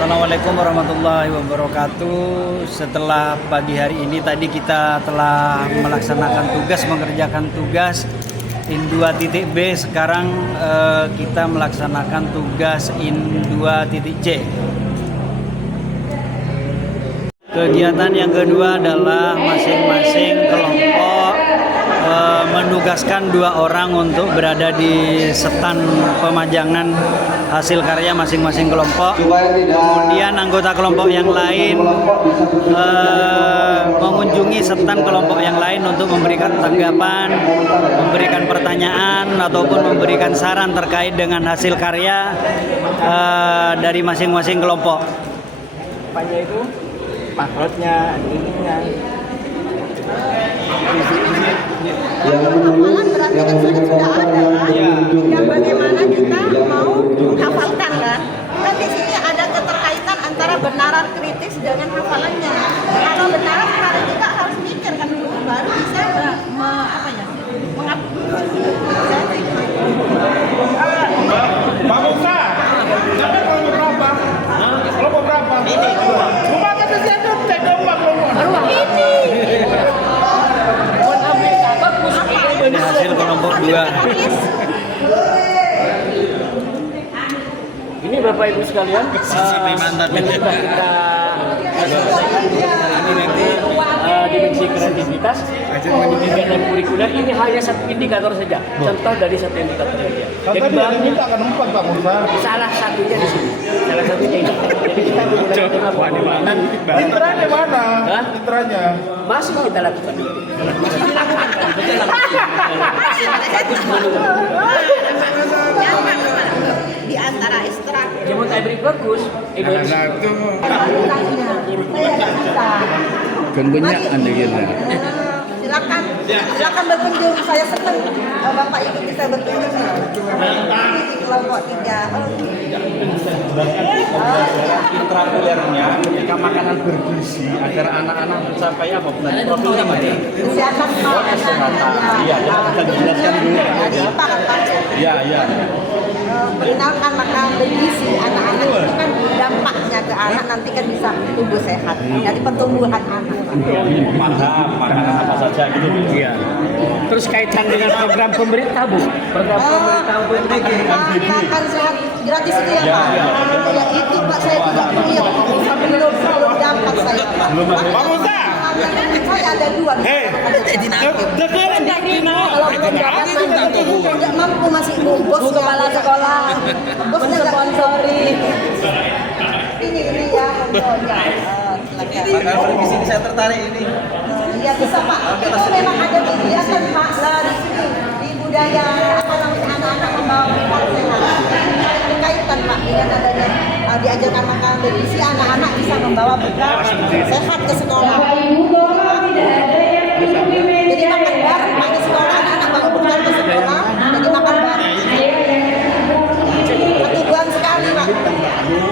Assalamualaikum warahmatullahi wabarakatuh. Setelah pagi hari ini tadi kita telah melaksanakan tugas, mengerjakan tugas IN 2.B. Sekarang kita melaksanakan tugas IN 2.C. Kegiatan yang kedua adalah masing-masing kelompok menugaskan 2 orang untuk berada di stand pemajangan hasil karya masing-masing kelompok. Kemudian anggota kelompok yang lain mengunjungi stand kelompok yang lain untuk memberikan tanggapan, memberikan pertanyaan ataupun memberikan saran terkait dengan hasil karya dari masing-masing kelompok. Apanya itu? Makrotnya, ininya. Yang menulis, yang sudah ada, yang bagaimana kita mau menghafalkan kan? Kan di sini ada keterkaitan antara benaran kritis dengan hafalannya. Kalau benaran harus juga harus mikir kan dulu baru bisa Pak Musa, ada kelompok berapa? Kelompok berapa? Ini dua. Rumah kata siapa? Tegombang kelompok. ini. Ini hasil kelompok 2. Ini Bapak Ibu sekalian, yang sudah kita ini nanti dimensi kreativitas, kegiatan kurikuler ini hanya satu indikator saja, contoh dari satu indikator saja. Jadi Jadi kita akan 4 Pak Musa. salah satunya di sini, salah satunya ini. Jadi kita menggunakan Miteranya mana? Hah? Miteranya. masih kita lakukan. Di antara ekstrak. Jamu tabrik bagus. Kan banyak anda kira. Silakan berkunjung. Saya senang Bapak Ibu bisa berkunjung di kelompok 3. Intrakulernya ketika makanan bergizi agar anak-anak mencapai apa benar profilnya mana? Kesehatan Kesehatan. Iya, bisa dijelaskan dulu. Jadi apa kan Pak? Iya, iya. Mengenalkan makanan bergizi anak-anak itu kan dampaknya ke anak nanti kan bisa tumbuh sehat dari pertumbuhan anak. Paham makanan apa saja gitu. Iya. Terus kaitan dengan program pemerintah Bu, program pemerintah untuk Makan sehat gratis itu ya Pak. Ya itu Pak saya tidak punya belum dapat saya Pak. Pak Musa. Saya ada 2. Kalau belum dapat tidak mampu masih bos kepala sekolah. Bosnya sponsori. Ini ya. Makanan bergizi saya tertarik ini. Iya bisa Pak. Itu memang ada kegiatan Pak di sini di budaya apa namanya anak-anak membawa bekal sehat. Berkaitan Pak dengan adanya diajarkan makanan bergizi anak-anak bisa membawa bekal sehat ke sekolah. Jadi makan bareng Pak di sekolah anak-anak bawa bekal ke sekolah. Jadi makan bareng. 1 bulan sekali Pak. Keren ya Pak.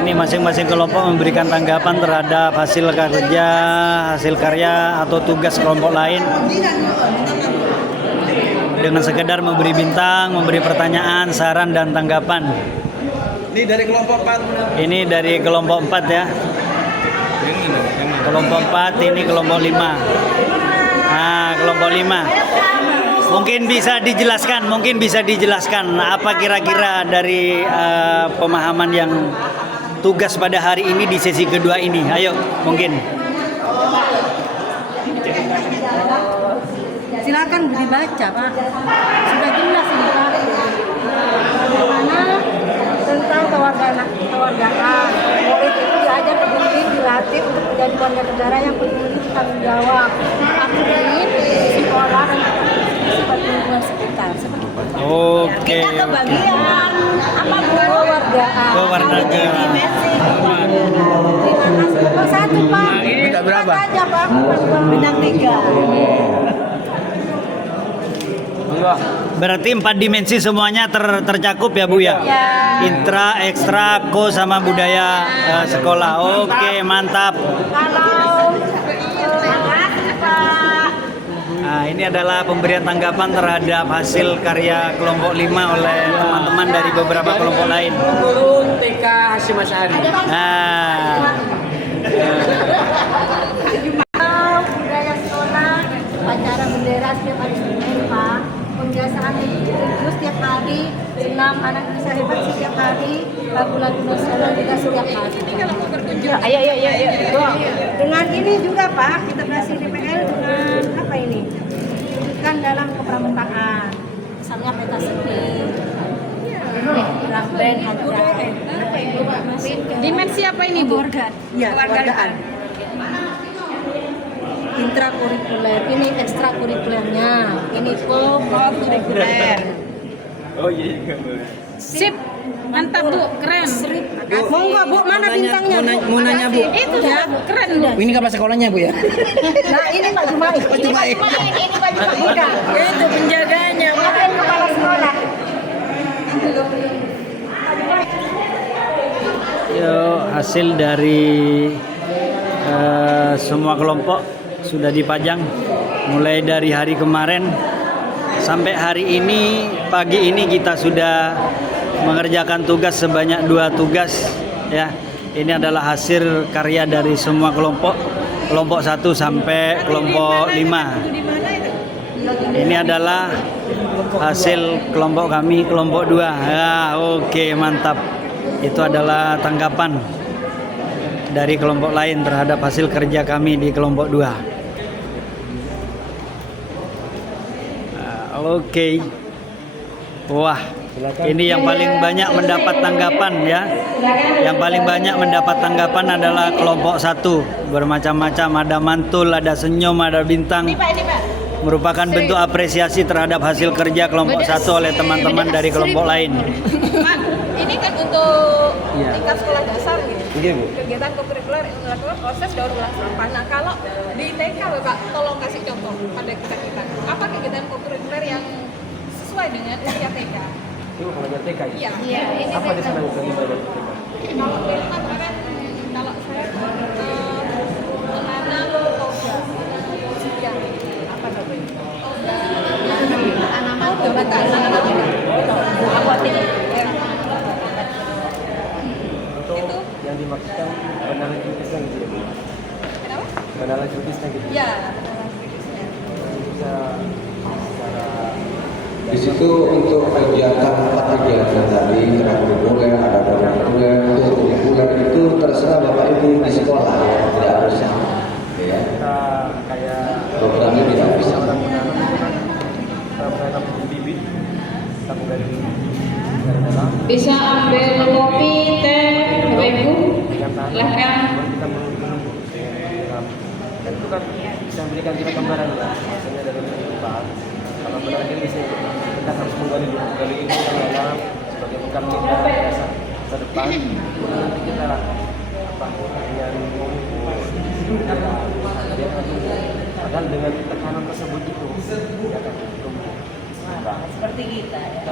Ini masing-masing kelompok memberikan tanggapan terhadap hasil karya atau tugas kelompok lain dengan sekedar memberi bintang, memberi pertanyaan, saran dan tanggapan. Ini dari kelompok 4. Ini dari kelompok 4 ya. Kelompok 4 ini kelompok 5. Nah, kelompok 5. Mungkin bisa dijelaskan apa kira-kira dari pemahaman yang tugas pada hari ini di sesi kedua ini. Ayo, mungkin. Silakan dibaca Pak. Sudah jelas ini Pak. Bagaimana tentang kewargaan. Murid itu diajar peduli, dilatih untuk menjadi warga negara yang peduli, bertanggung jawab. Aku ingin sekolah dan sifat lingkungan sekitar. Seperti itu. Oke. Kita kebagian apa Bu? Kewargaan. Kewarganegaraan. Terima kasih. Nomor 1 Pak. Bintang berapa? Empat aja Pak. Bintang 3. Monggo. Berarti 4 dimensi semuanya tercakup ya Bu ya? Ya. Intra, ekstra, ko sama budaya sekolah. Oke, mantap. Kalau makasih Pak. Nah, ini adalah pemberian tanggapan terhadap hasil karya kelompok 5 oleh teman-teman dari beberapa kelompok lain. Guru TK Hasyim Asy'ari. Nah, Budaya sekolah, upacara bendera setiap hari Senin Pak. Pembiasaan itu setiap hari, senam anak bisa hebat setiap hari, lagu-lagu nasional juga setiap hari. Ini kalau mau berkunjung. Ayo. Dengan ini juga Pak, kita berhasil DPL dengan apa ini? Tunjukkan dalam kepramukaan. Misalnya peta seni. Rock band, hadiah. Dimensi apa ini Bu? Iya, kewargaan. Intrakurikuler, ini ekstrakurikulernya, ini kurikuler. Oh iya. Sip, mantap Bu, keren. Monggo Bu, mana bintangnya Bu? Mau nanya Bu, Itu ya, keren Bu. ini kapan sekolahnya Bu ya? Nah ini Pak Jumai, ini Pak Jumai Muda. Itu penjaganya. Ini kepala sekolah. yuk hasil dari semua kelompok sudah dipajang mulai dari hari kemarin sampai hari ini. Pagi ini kita sudah mengerjakan tugas sebanyak 2 tugas ya. Ini adalah hasil karya dari semua kelompok 1 sampai kelompok 5. Ini adalah hasil kelompok kami, kelompok 2 ya. Oke, mantap. Itu adalah tanggapan dari kelompok lain terhadap hasil kerja kami di kelompok 2. Oke. Wah, ini yang paling banyak mendapat tanggapan ya. Yang paling banyak mendapat tanggapan adalah kelompok 1. Bermacam-macam, ada mantul, ada senyum, ada bintang. Merupakan bentuk apresiasi terhadap hasil kerja kelompok 1 oleh teman-teman dari kelompok lain. Pak, ini kan untuk tingkat sekolah dasar gitu. Iya Bu. Kegiatan kokurikuler yang melakukan proses daur ulang sampah. Nah, kalau di TK Bapak tolong kasih contoh pada kita. Apa kegiatan kokurikuler yang sesuai dengan usia TK? Itu kalau TK ya? Iya. Apa di sana yang terlibat dari TK? Kalau dari kemarin, kalau saya menanam toga siang. Apa namanya? Tanaman jabatan. Itu Yang dimaksudkan benaran kritisnya gitu ya Bu? kenapa? Benaran kritisnya gitu? Ya, Bisa secara Di situ untuk kegiatan 4 kegiatan tadi, kurikuler, ada kurikuler, kurikuler itu terserah Bapak Ibu di sekolah ya, tidak harus ya. kita kayak Programnya tidak bisa. kita menanam bibit sampai dari dalam bisa ambil kopi, teh, Bapak Ibu. Silahkan. kita menunggu dengan dan itu kan bisa memberikan kita gambaran ya misalnya dari kehidupan kalau benar kita harus menggali ini dalam sebagai bekal kita masa depan nanti kita apa dengan padahal dengan tekanan tersebut itu ya kan tumbuh seperti kita ya.